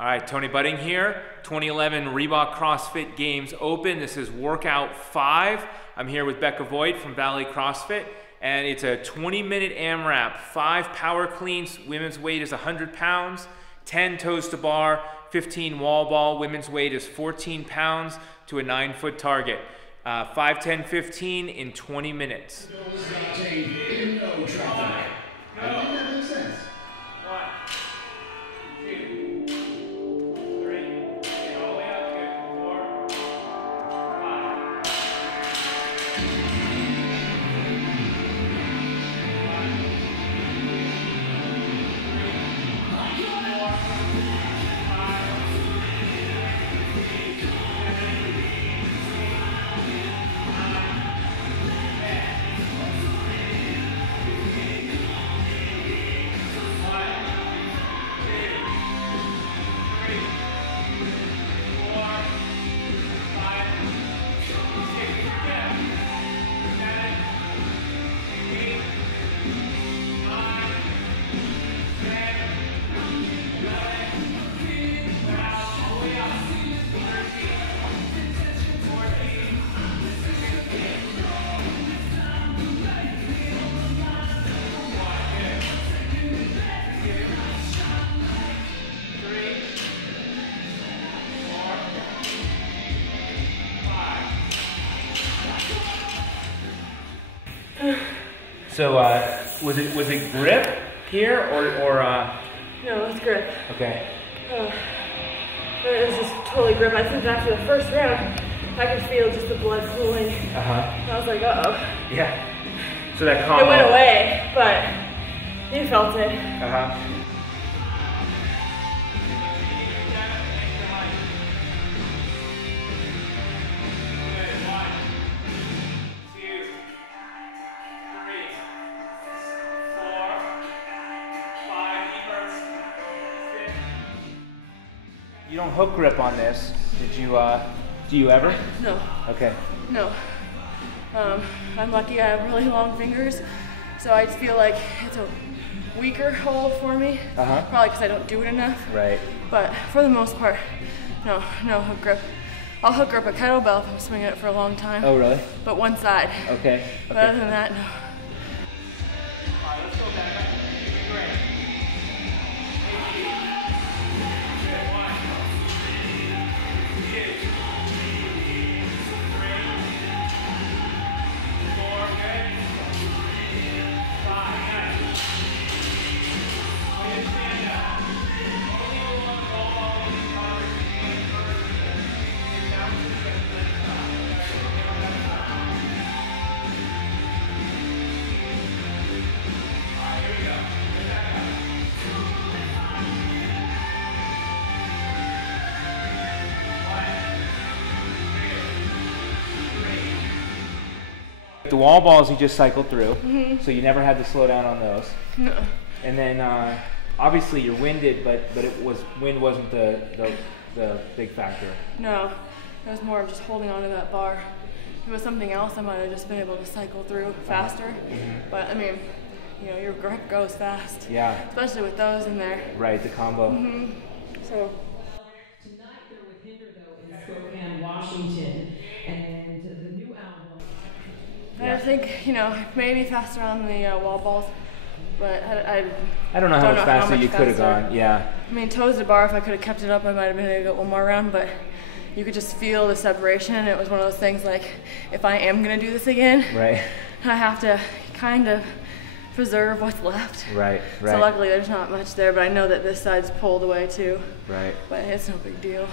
All right, Tony Budding here, 2011 Reebok CrossFit Games Open. This is workout 5. I'm here with Becca Voigt from Valley CrossFit, and it's a 20-minute AMRAP, 5 power cleans. Women's weight is 100 pounds, 10 toes to bar, 15 wall ball. Women's weight is 14 pounds to a 9-foot target. 5, 10, 15 in 20 minutes. No traffic. I think that makes sense. 1, 2, 3, and all the way up, good, 4, 5. So was it grip here or No, it's grip. okay. It was just totally grip. I think after the first round, I could feel just the blood pooling. I was like, uh-oh. Yeah. So that combo. It went away, but you felt it. You don't hook grip on this. Did you? Do you ever? No. Okay. No. I'm lucky I have really long fingers, so I just feel like it's a weaker hold for me. Probably because I don't do it enough. Right. But for the most part, no hook grip. I'll hook grip a kettlebell if I'm swinging it for a long time. Oh, really? But one side. Okay. But other than that, no. The wall balls you just cycled through, so you never had to slow down on those. No. And then obviously you're winded, but wind wasn't the big factor. No, it was more of just holding on to that bar. If it was something else, I might have just been able to cycle through faster. But I mean, you know, your grip goes fast. Yeah. Especially with those in there. Right, the combo. So. Tonight they're with Hinderville in Spokane, Washington, and the new album. I think, you know, maybe faster on the wall balls, but I don't know how much faster you could have gone. Yeah. I mean, toes to bar, if I could have kept it up, I might have been able to go one more round, but you could just feel the separation. It was one of those things like, if I am going to do this again, Right. I have to kind of preserve what's left. Right. So luckily there's not much there, but I know that this side's pulled away too. Right. But it's no big deal.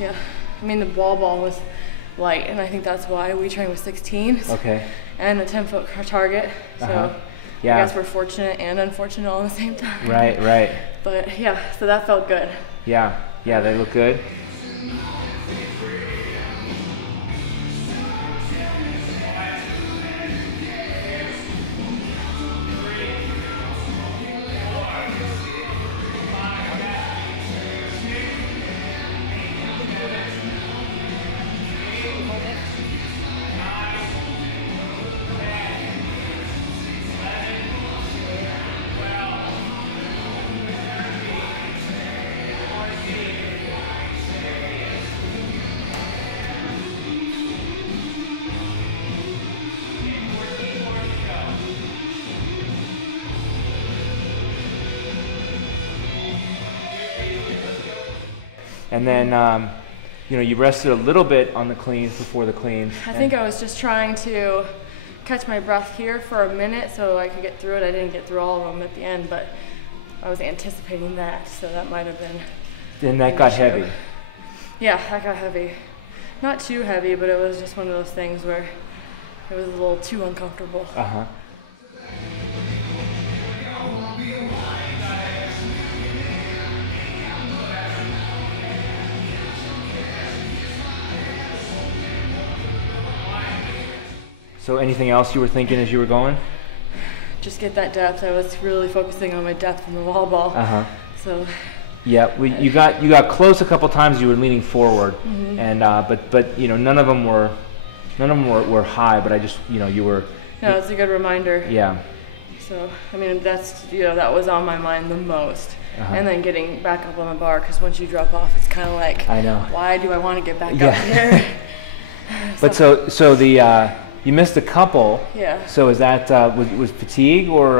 Yeah, I mean the wall ball was light, and I think that's why we train with 16s. Okay. And a 10-foot target. So yeah. I guess we're fortunate and unfortunate all at the same time. Right. But yeah, so that felt good. Yeah, they look good. And then, you rested a little bit on the cleans before the cleans. I think I was just trying to catch my breath here for a minute so I could get through it. I didn't get through all of them at the end, but I was anticipating that, so that might have been. Then that got heavy. Yeah, that got heavy. Not too heavy, but it was just one of those things where it was a little too uncomfortable. So anything else you were thinking as you were going? Just get that depth. I was really focusing on my depth in the wall ball. So. Yeah, you got close a couple times. You were leaning forward, and but none of them were high. But I just you were. No, it's a good reminder. Yeah. So I mean that's that was on my mind the most. And then getting back up on the bar, because once you drop off, it's kind of like, I know. Why do I want to get back up here? But so the you missed a couple. Yeah. So is that was fatigue or?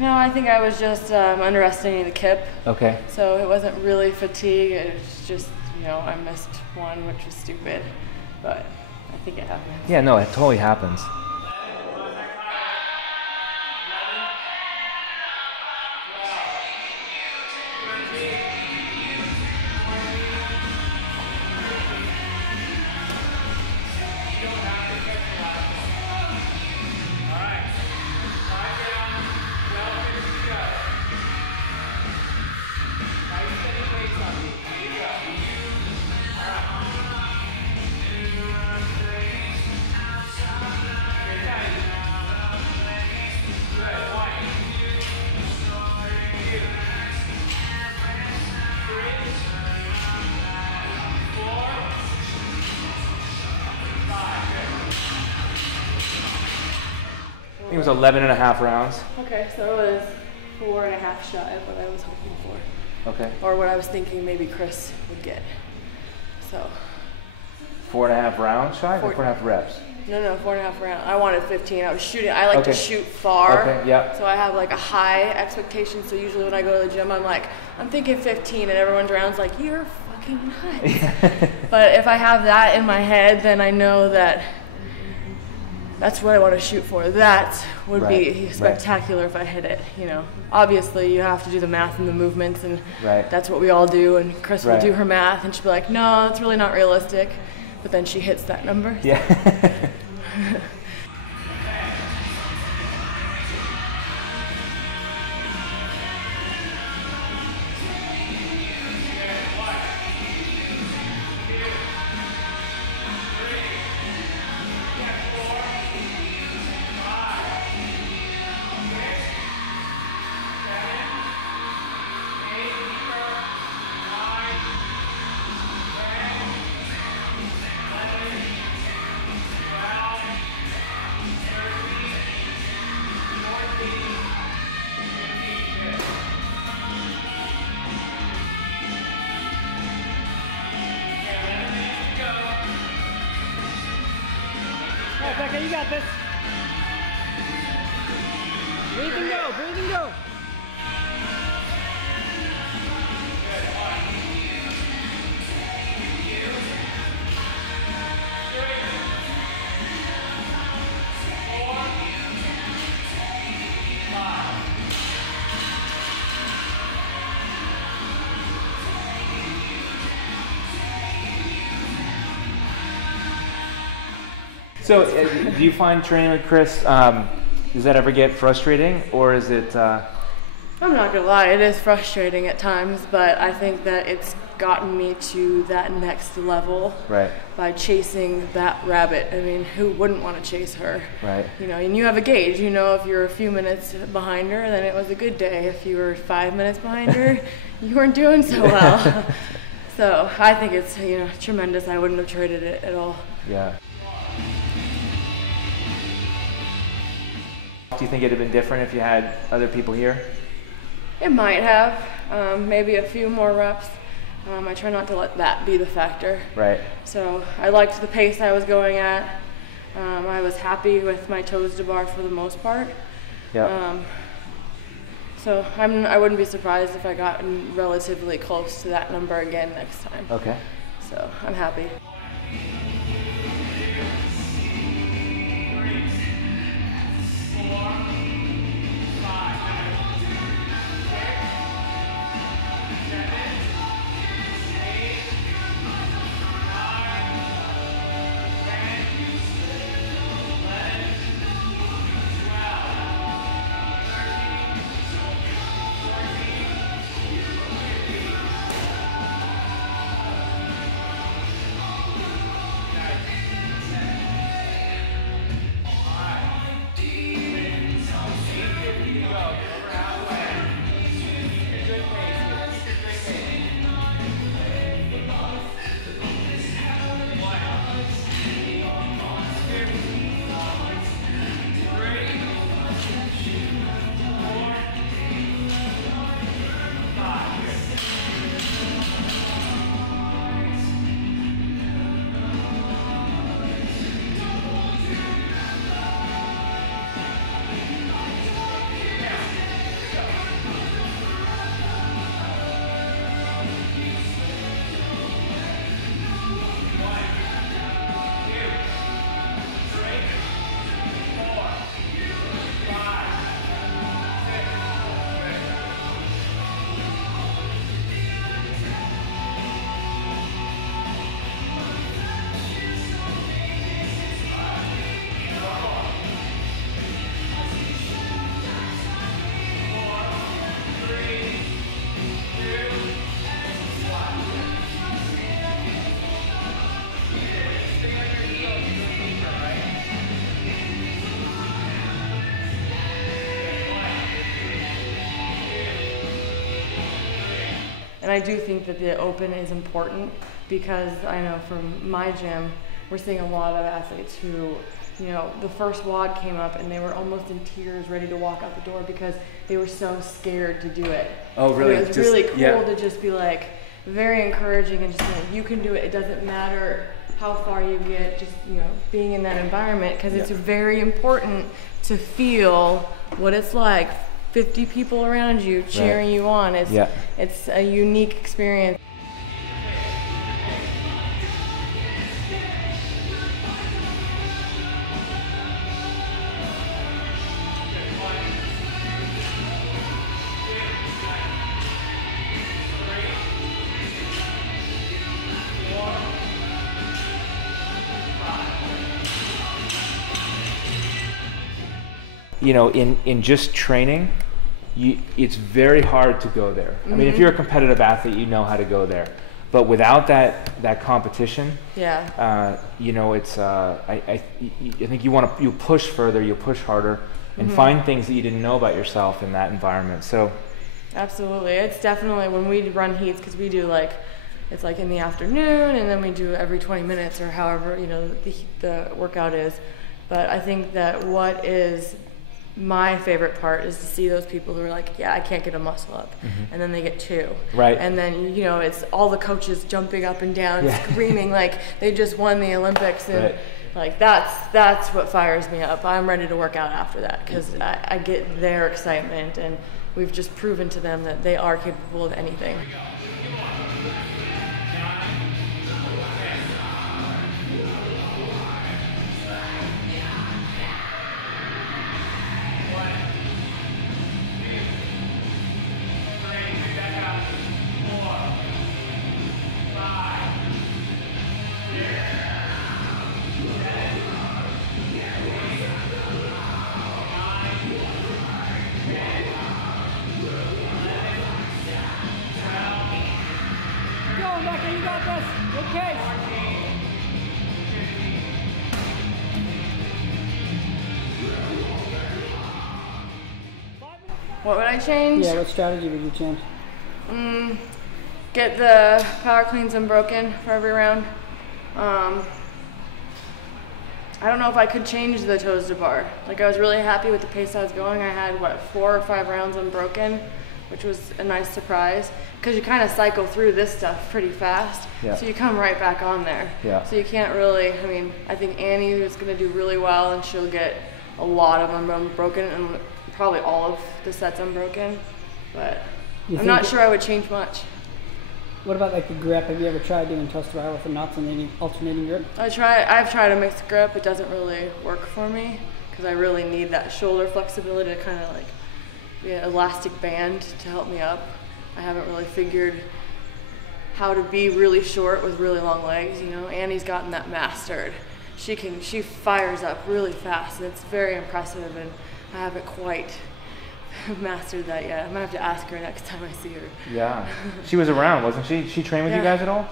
No, I think I was just underestimating the kip. Okay. So it wasn't really fatigue. It was just I missed one, which was stupid, but I think it happened. Yeah, no, it totally happens. I think it was 11 and a half rounds. Okay, so it was 4.5 shy of what I was hoping for. Okay. Or what I was thinking maybe Chris would get. So. 4.5 rounds shy or 4.5 reps? No, 4.5 rounds. I wanted 15. I was shooting. I like to shoot far. Okay, yeah. So I have like a high expectation. So usually when I go to the gym, I'm thinking 15, and everyone's around's like, you're fucking nuts. But if I have that in my head, then I know that that's what I want to shoot for. That would be spectacular if I hit it. Obviously you have to do the math and the movements, and that's what we all do. And Chris will do her math, and she'll be like, no, it's really not realistic. But then she hits that number. So. Yeah. Becca, you got this. Breathe and go, breathe and go. So, do you find training with Chris, does that ever get frustrating, or is it? I'm not gonna lie, it is frustrating at times, but I think that it's gotten me to that next level Right. by chasing that rabbit. I mean, who wouldn't want to chase her? Right. You know, and you have a gauge. You know, if you're a few minutes behind her, then it was a good day. If you were 5 minutes behind her, you weren't doing so well. So I think it's, you know, tremendous. I wouldn't have traded it at all. Yeah. Do you think it'd have been different if you had other people here? It might have, maybe a few more reps. I try not to let that be the factor. Right. So I liked the pace I was going at. I was happy with my toes to bar for the most part. Yeah. So I wouldn't be surprised if I got relatively close to that number again next time. Okay. So I'm happy. And I do think that the open is important because I know from my gym, we're seeing a lot of athletes who, you know, the first WOD came up and they were almost in tears ready to walk out the door because they were so scared to do it. Oh, really? So it was Just, really cool yeah. to just be like, very encouraging and just like, you can do it. It doesn't matter how far you get, just, you know, being in that environment because it's very important to feel what it's like. 50 people around you cheering you on. It's a unique experience. You know, in just training, it's very hard to go there. I mean, if you're a competitive athlete, you know how to go there. But without that competition, you know, it's I think you push further, you push harder, and find things that you didn't know about yourself in that environment. So, absolutely, it's definitely when we run heats because we do like it's like in the afternoon, and then we do every 20 minutes or however, you know, the workout is. But I think that what is my favorite part is to see those people who are like, yeah, I can't get a muscle up, and then they get 2. Right. And then, you know, it's all the coaches jumping up and down, screaming like they just won the Olympics, and like that's what fires me up. I'm ready to work out after that because I get their excitement, and we've just proven to them that they are capable of anything. going, Becca. You got this. Good pace. What would I change? Yeah, what strategy would you change? Get the power cleans unbroken for every round. I don't know if I could change the toes to bar. Like, I was really happy with the pace I was going. I had, what, 4 or 5 rounds unbroken, which was a nice surprise, because you kind of cycle through this stuff pretty fast. Yeah. So you come right back on there. Yeah. So you can't really, I mean, I think Annie is going to do really well, and she'll get a lot of them unbroken, and probably all of the sets unbroken. But I'm not sure I would change much. What about like the grip? Have you ever tried doing toe spiral with an alternating grip? I've tried a mixed grip. It doesn't really work for me because I really need that shoulder flexibility to kind of like be an elastic band to help me up. I haven't really figured how to be really short with really long legs. You know, Annie's gotten that mastered. She fires up really fast, and it's very impressive. And I haven't quite mastered that yet. I'm gonna have to ask her next time I see her. Yeah. She was around, wasn't she? She trained with you guys at all?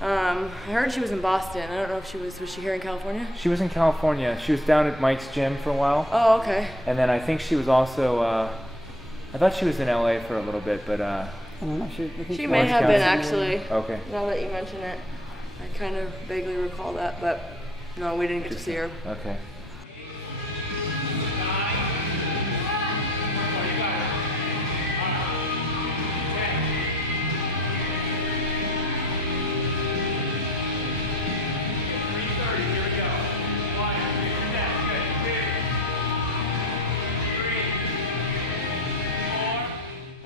I heard she was in Boston. I don't know if was she here in California? She was in California. She was down at Mike's gym for a while. Oh, okay. And then I think she was also, I thought she was in LA for a little bit, but I don't know. She may have been actually. Okay. Now that you mention it, I kind of vaguely recall that, but no, we didn't get to see her. Okay.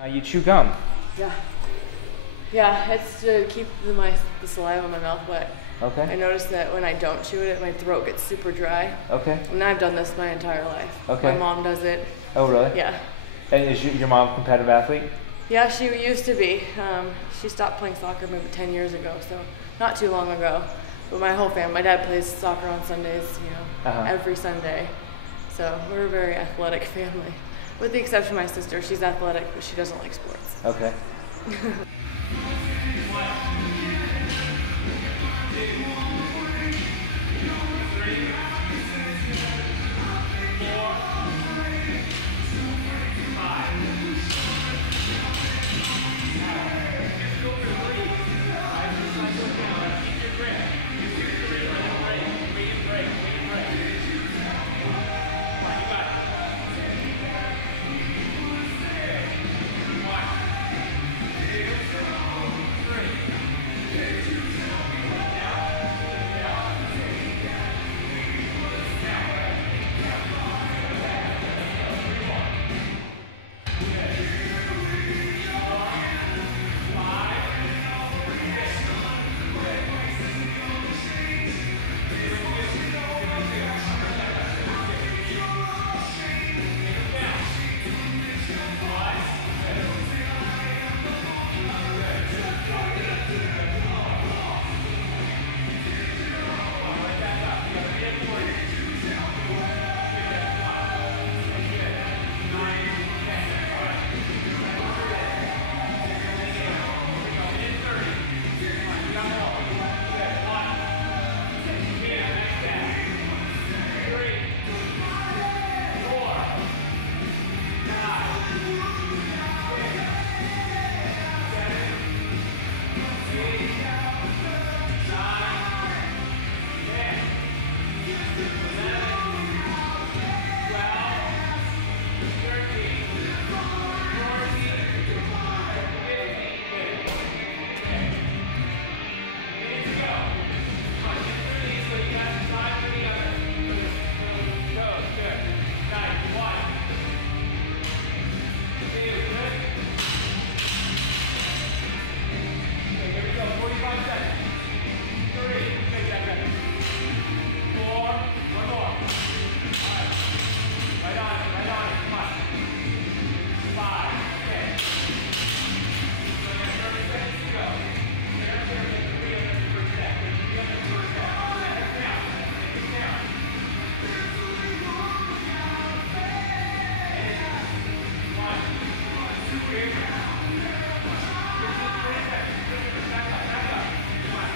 You chew gum. Yeah. Yeah, it's to keep the saliva in my mouth wet. Okay. I noticed that when I don't chew it, my throat gets super dry. Okay. And I've done this my entire life. Okay. My mom does it. Oh, really? Yeah. And is your mom a competitive athlete? Yeah, she used to be. She stopped playing soccer maybe 10 years ago, so not too long ago. But my whole family, my dad plays soccer on Sundays, every Sunday. So we're a very athletic family. With the exception of my sister, she's athletic, but she doesn't like sports. Okay.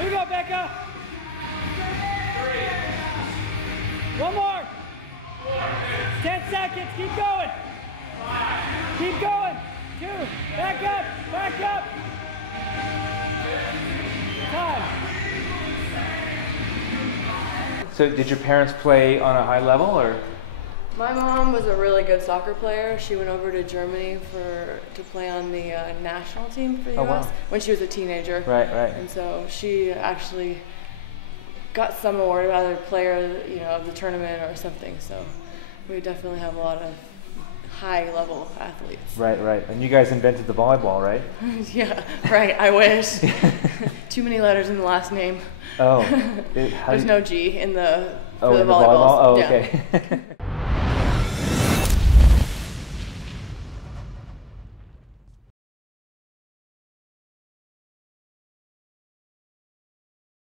we go, Becca. 1 more. 10 seconds. Keep going. Keep going. 2. Back up. Back up. Time. So did your parents play on a high level, or? My mom was a really good soccer player. She went over to Germany to play on the national team for the U.S. wow. when she was a teenager. Right. And so she actually got some award about a player, of the tournament or something. So we definitely have a lot of high-level athletes. Right. And you guys invented the volleyball, right? Yeah, right. I wish. Too many letters in the last name. Oh. There's no G in the Oh, for the in the volleyballs. volleyball? Oh, Yeah. okay.